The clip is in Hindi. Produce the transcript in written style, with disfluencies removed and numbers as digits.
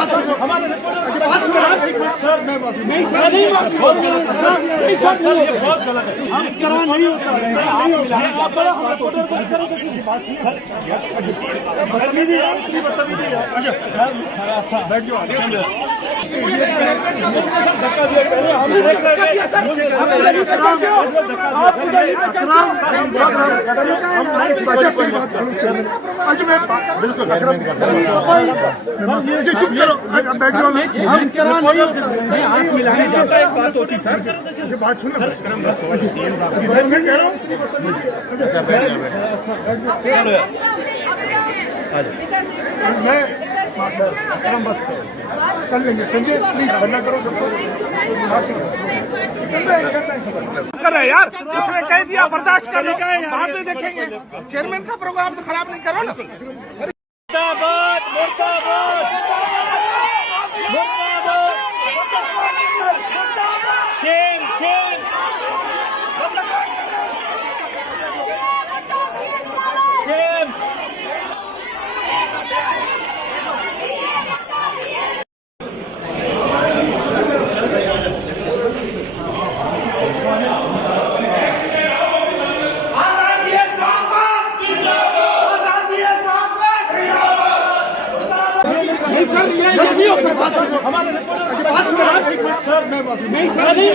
हमारे नहीं सर, नहीं बहुत गलत है। हम करा नहीं होता बदतमीजी है, बदतमीजी है। बैठ जाओ, धक्का दिया पहले हम देख रहे थे। बिल्कुल चुप करो, बैठ जाओ। हम करा नहीं होता, हाथ मिलाने जाता है, एक बात होती सर। ये बात सुनो, मैं कह रहा हूँ मैं बस कर लेंगे। संजय प्लीज बंदा करो सबको। कर रहे यार, उसने कह दिया बर्दाश्त कर लो, बाद में देखेंगे। चेयरमैन का प्रोग्राम तो खराब नहीं करो ना। मुर्दाबाद, मुर्दाबाद, मुर्दाबाद, शेम, शेम, शेम। नहीं सर, ये नहीं हो सकता। हमारे नहीं सर, नहीं